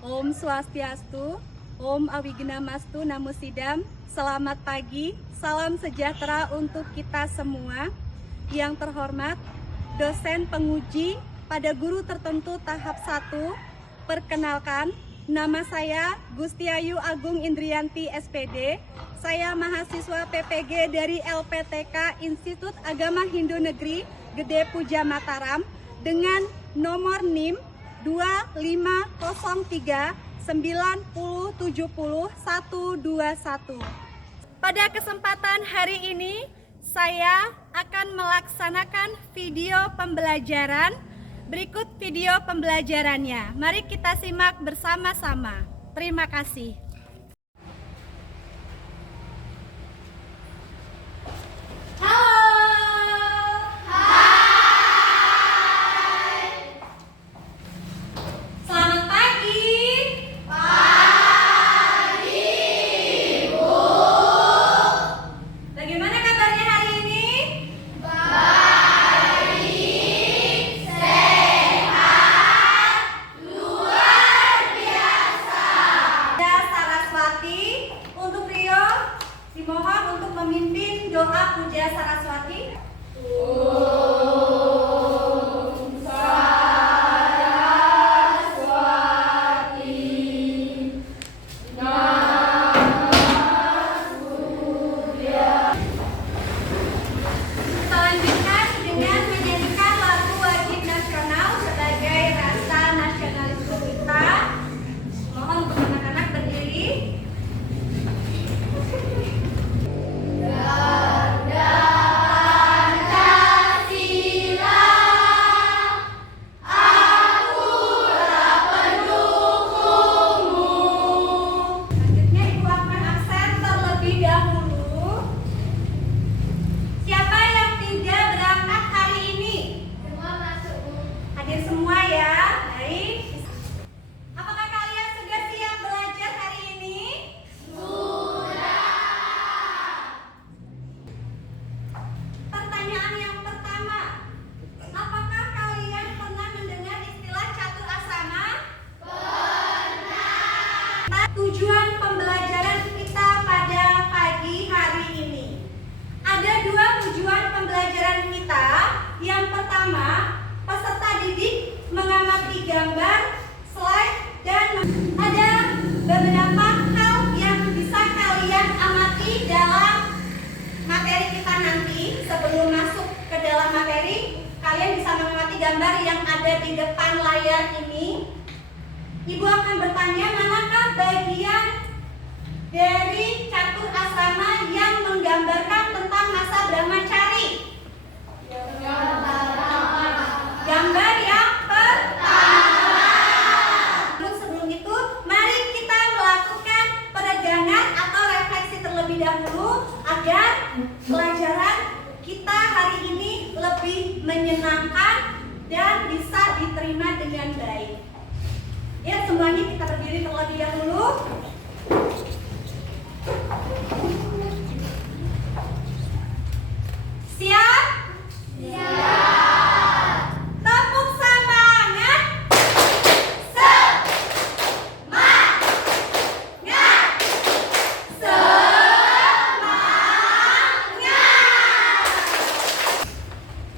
Om Swastiastu, Om Awigana-mastu Namo Sidam. Selamat pagi, salam sejahtera untuk kita semua. Yang terhormat, dosen penguji pada guru tertentu tahap 1. Perkenalkan, nama saya Gustiayu Agung Indrianti SPD. Saya mahasiswa PPG dari LPTK Institut Agama Hindu Negeri Gede Puja Mataram dengan nomor NIM 250390700121. Pada kesempatan hari ini saya akan melaksanakan video pembelajaran. Berikut video pembelajarannya. Mari kita simak bersama-sama. Terima kasih. Dimohon untuk memimpin doa puja Saraswati. Om Saraswati Namastuhya. Kita lanjutkan dengan menyanyikan lagu wajib nasional sebagai rasa nasionalisme kita. Mohon untuk anak-anak berdiri. Tujuan pembelajaran kita pada pagi hari ini. Ada dua tujuan pembelajaran kita. Yang pertama, peserta didik mengamati gambar, slide, dan ada beberapa hal yang bisa kalian amati dalam materi kita nanti. Sebelum masuk ke dalam materi, kalian bisa mengamati gambar yang ada di depan layar ini. Ibu akan bertanya, manakah bagian dari catur asrama yang menggambarkan tentang masa Brahmacari? Gambar yang pertama. Sebelum itu, mari kita melakukan peregangan atau refleksi terlebih dahulu agar pelajaran kita hari ini lebih menyenangkan dan bisa diterima dengan baik. Ya, semuanya kita berdiri terlebih dahulu. Siap? Siap. Tepuk semangat. Semangat. Semangat.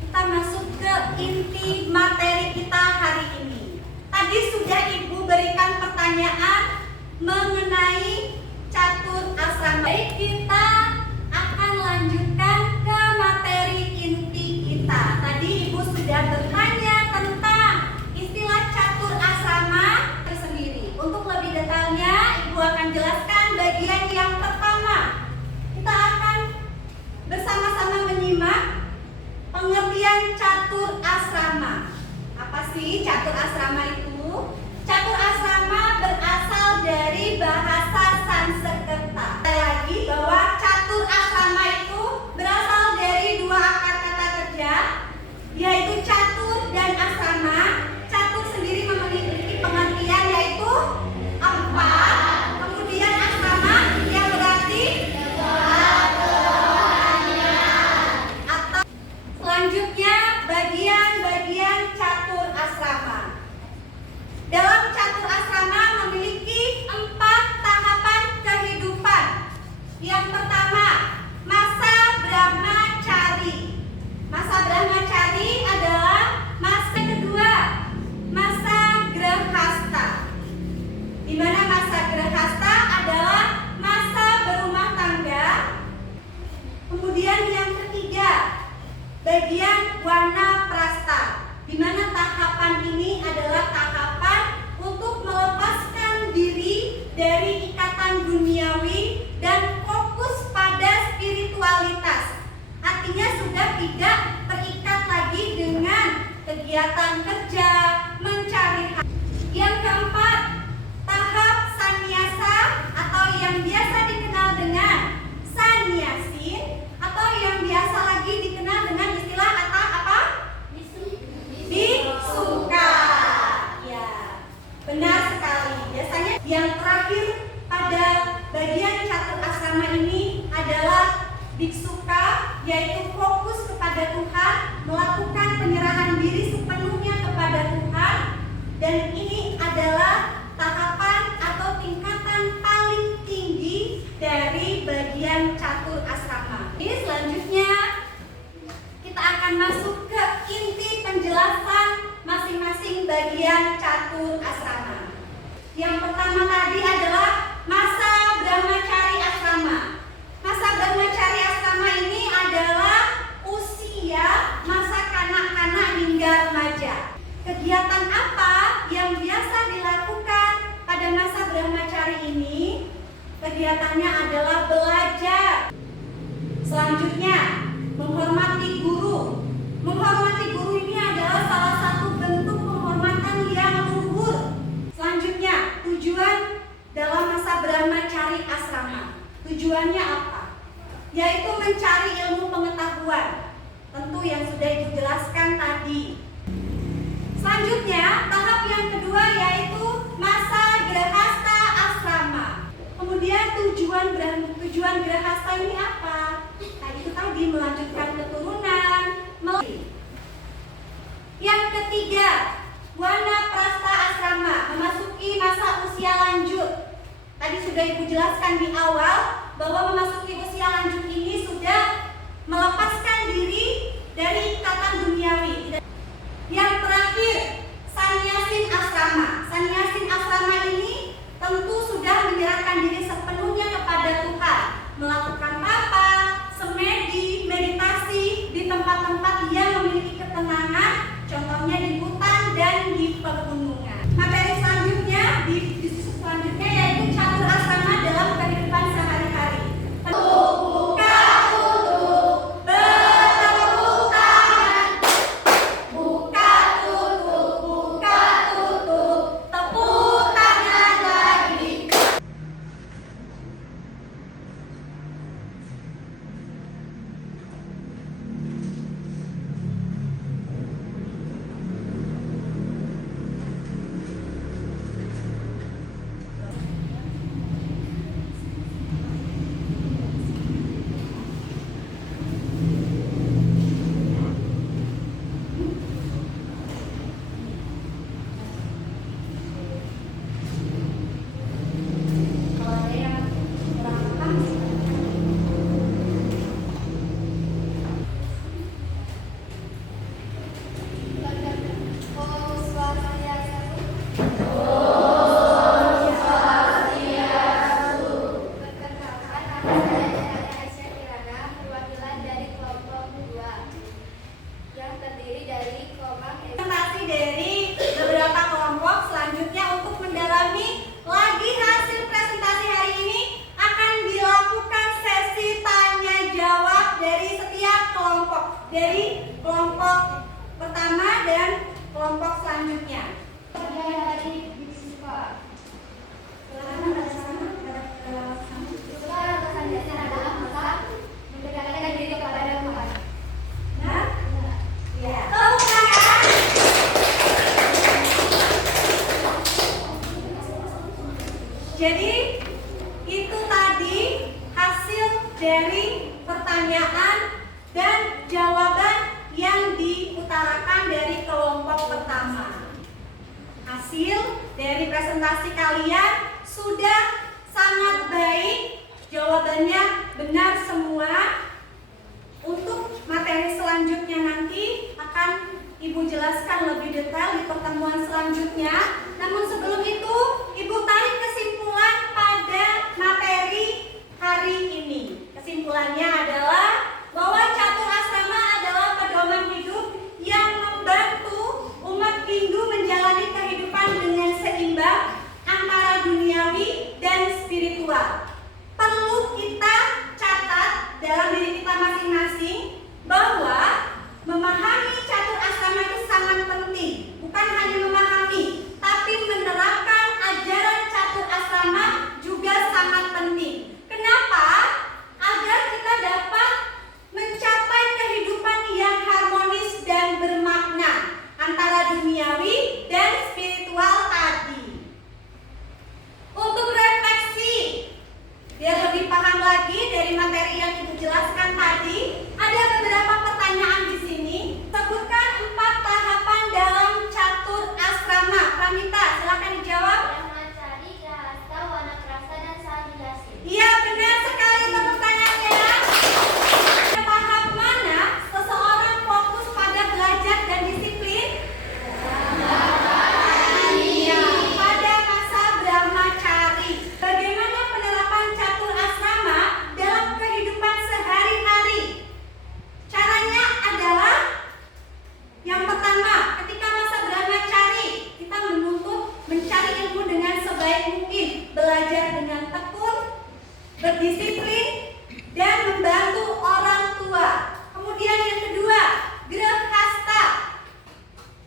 Kita masuk ke inti materi kita hari ini. Tadi sudah Ibu berikan pertanyaan mengenai catur asrama. Baik, kita akan lanjutkan ke materi inti kita. Tadi Ibu sudah bertanya tentang istilah catur asrama tersendiri. Untuk lebih detailnya, Ibu akan jelaskan bagian yang pertama. Kita akan bersama-sama menyimak pengertian catur asrama. Apa sih catur asrama itu? Catur asrama berasal dari bahasa Sanskerta. Lagi bahwa catur asrama itu berasal dari dua akar kata kerja, yaitu catur dan asrama. Catur sendiri memiliki pengertian yaitu empat. Kemudian asrama yang berarti atau selanjutnya bagian-bagian catur asrama. Benar sekali. Biasanya yang terakhir pada bagian catur asrama ini adalah biksuka, yaitu fokus kepada Tuhan, melakukan penyerahan diri sepenuhnya kepada Tuhan, dan ini adalah tahapan atau tingkatan paling tinggi dari bagian catur asrama. Ini selanjutnya kita akan masuk ke inti penjelasan masing-masing bagian catur asrama. Yang pertama tadi adalah masa Brahmacari asrama. Masa Brahmacari asrama ini adalah usia masa kanak-kanak hingga remaja. Kegiatan apa yang biasa dilakukan pada masa Brahmacari ini? Kegiatannya adalah belajar. Selanjutnya, menghormati guru. Menghormati guru ini adalah salah satu bentuk penghormatan yang luhur. Selanjutnya, tujuan dalam masa Brahmacari asrama. Tujuannya apa? Yaitu mencari ilmu pengetahuan. Tentu yang sudah Ibu jelaskan tadi. Selanjutnya, tahap yang kedua yaitu masa Grahasta asrama. Kemudian tujuan Grahasta ini apa? Nah, itu tadi melanjutkan keturunan. Yang ketiga, Wanaprastha asrama, memasuki masa usia lanjut. Tadi sudah Ibu jelaskan di awal bahwa memasuki usia lanjut ini sudah melepaskan diri dari ikatan duniawi. Yang terakhir, Sannyasin asrama. Sannyasin asrama ini tentu sudah menyerahkan diri sepenuhnya kepada Tuhan, melakukan tapa, semedi, meditasi di tempat-tempat yang memiliki ketenangan, contohnya di hutan dan di pegunungan. Materi selanjutnya di selanjutnya yaitu catur asrama dalam kehidupan sehari-hari. Buka tutup, bertepuk tangan. Buka tutup, tepuk tangan lagi. Kalau ada yang kurang paham, presentasi dari beberapa kelompok. Selanjutnya untuk mendalami lagi hasil presentasi hari ini akan dilakukan sesi tanya jawab dari setiap kelompok, dari kelompok pertama dan kelompok selanjutnya. Jadi itu tadi hasil dari pertanyaan dan jawaban yang diutarakan dari kelompok pertama. Hasil dari presentasi kalian sudah sangat baik, jawabannya benar semua. Untuk materi selanjutnya nanti akan Ibu jelaskan lebih detail di pertemuan selanjutnya. Namun sebelum itu, Ibu tarik kesimpulan pada materi hari ini. Kesimpulannya adalah bahwa catur asrama adalah pedoman hidup yang membantu umat Hindu menjalani kehidupan dengan seimbang antara duniawi dan spiritual. Perlu kita catat dalam diri kita masing-masing bahwa memahami catur asrama itu sangat penting. Bukan hanya memahami, tapi sebaik mungkin, belajar dengan tekun, berdisiplin, dan membantu orang tua. Kemudian yang kedua, grehasta,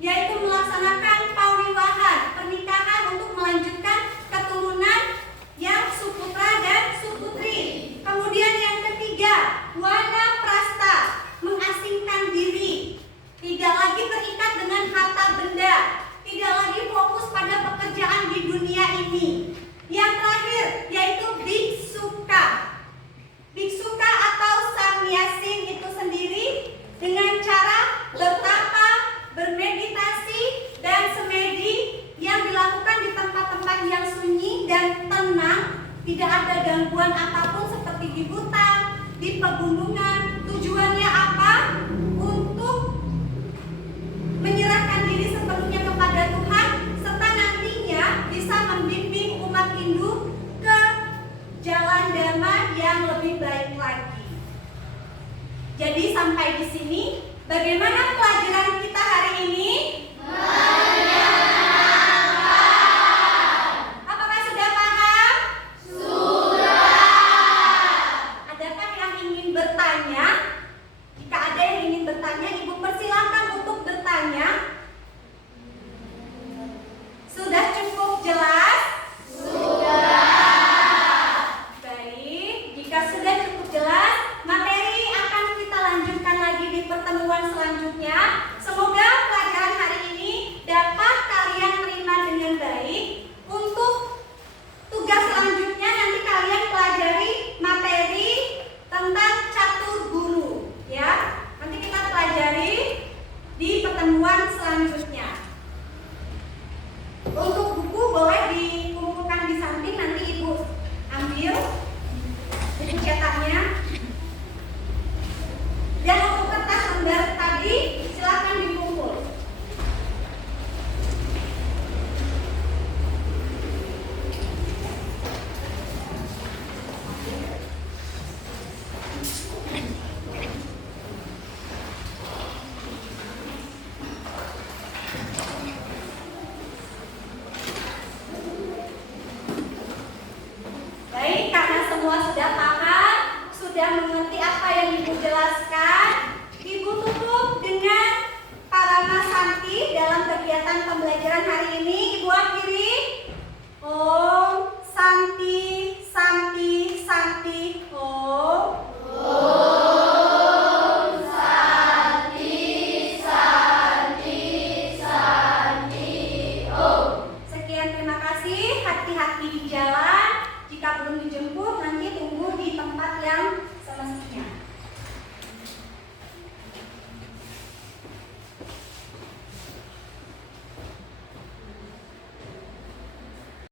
yaitu melaksanakan pawiwahan, pernikahan untuk melanjutkan keturunan yang suputra dan suputri. Kemudian yang ketiga, wanaprasta, mengasingkan diri, tidak lagi terikat dengan harta benda, tidak lagi fokus pada pekerjaan di dunia ini. Yang terakhir yaitu biksuka. Biksuka atau sannyasin itu sendiri dengan cara bertapa, bermeditasi, dan semedi yang dilakukan di tempat-tempat yang sunyi dan tenang, tidak ada gangguan apapun seperti di hutan, di pegunungan. Tujuannya apa? Untuk menyerahkan diri sepenuhnya kepada Tuhan, serta nantinya bisa membimbing umat Hindu ke jalan dharma yang lebih baik lagi. Jadi sampai di sini, bagaimana pelajaran kita hari ini? Apakah sudah paham? Sudah. Adakah yang ingin bertanya? Jika ada yang ingin bertanya, Ibu persilakan untuk bertanya. Sudah cukup jelas? Baik, jika sudah cukup jelas, materi akan kita lanjutkan lagi di pertemuan selanjutnya. Semoga pelajaran hari ini dapat kalian terima dengan baik. Untuk tugas selanjutnya nanti kalian pelajari materi tentang catur guru, ya. Nanti kita pelajari di pertemuan selanjutnya. Untuk buku boleh dikumpulkan di samping, nanti Ibu ambil buku cetaknya. Dan untuk kertas lembar tadi silakan dikumpul. Baik, karena semua sudah paham, sudah mengerti apa yang Ibu jelaskan, Ibu tutup dengan Parama Santi dalam kegiatan pembelajaran hari ini. Ibu akhiri, Om Santi Santi Santi Om. Om Santi Santi Santi Om. Sekian, terima kasih. Hati-hati di jalan. Jika belum dijemput, nanti tunggu di tempat yang semestinya.